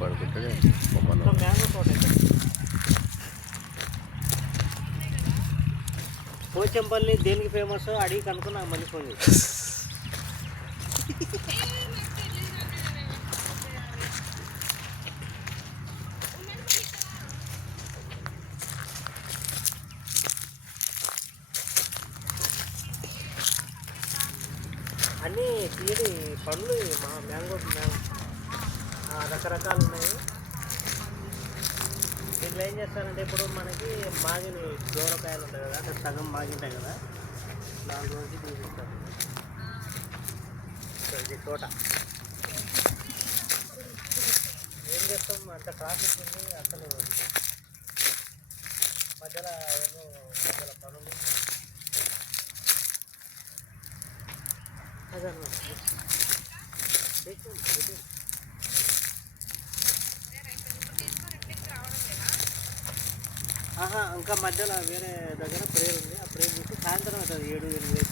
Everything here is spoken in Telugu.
పడుకుంటే మ్యాంగో తోట పోచంపల్లి దేనికి ఫేమస్ అడిగి కనుక్కున్నా మళ్ళీ ఫోన్ చేసి అన్నీ తీయడి పండ్లు మా మ్యాంగో రకరకాలు ఉన్నాయి. దీంట్లో ఏం చేస్తారంటే ఇప్పుడు మనకి మాగిన దూరకాయలు ఉంటాయి కదా, అంటే సగం మాగింటాయి కదా, 4 రోజులకి తీసిస్తారు. ఇది తోట ఏం చేస్తాం, అంత ట్రాఫిక్ ఉంది అసలు, మధ్యలో ఏమో మధ్యలో పనులు అదన్నమాట. ఇంకా మధ్యలో వేరే దగ్గర ప్రేయర్ ఉంది. ఆ ప్రేయర్ చూసి సాయంత్రం అవుతుంది 7-8